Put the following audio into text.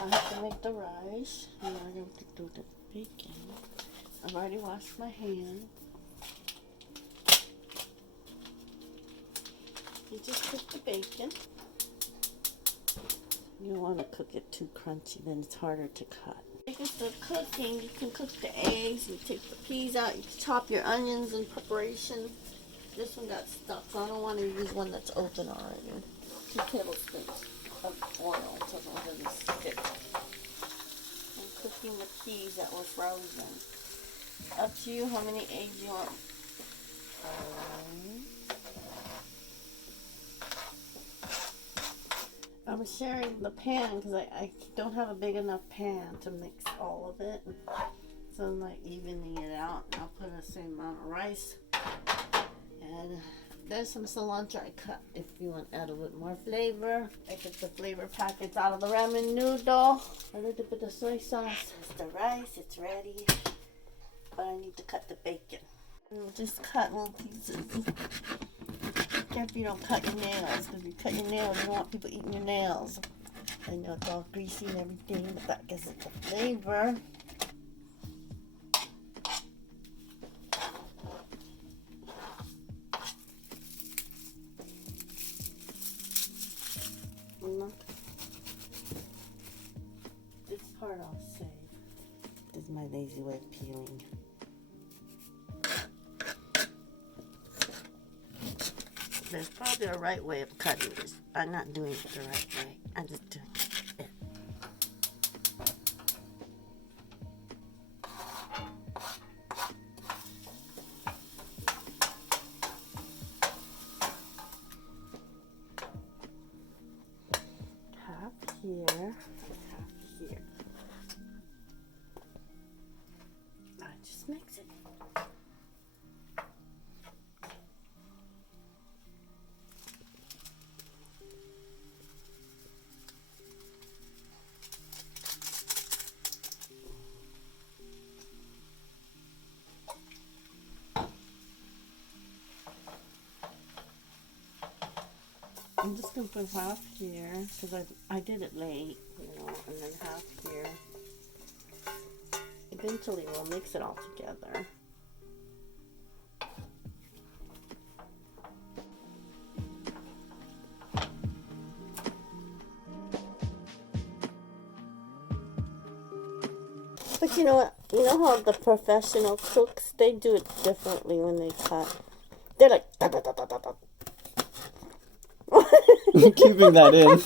I have to make the rice. And I'm going to do the bacon. I've already washed my hand. You just cook the bacon. You don't want to cook it too crunchy, then it's harder to cut. If it's the cooking, you can cook the eggs, you take the peas out, you chop your onions in preparation. This one got stuck, so I don't want to use one that's open already. 2 tablespoons of oil so it doesn't stick. I'm cooking the peas that were frozen. Up to you how many eggs you want. I'm sharing the pan because I don't have a big enough pan to mix all of it. So I'm like evening it out. And I'll put the same amount of rice. And there's some cilantro I cut if you want to add a little more flavor. I took the flavor packets out of the ramen noodle. A little bit of soy sauce. There's the rice. It's ready. But I need to cut the bacon. And just cut little pieces. Careful you don't cut your nails, because if you cut your nails, you don't want people eating your nails. I know it's all greasy and everything, but that gives it the flavor. This part I'll save. This is my lazy way of peeling. There's probably a right way of cutting this. I'm not doing it the right way. I'm just doing it. Half here, half here. I just mix it. I'm just going to put half here, because I did it late, you know, and then half here. Eventually we'll mix it all together. But you know what? You know how the professional cooks, they do it differently when they cut. They're like, da, da, da, da, da, da. Keeping that in.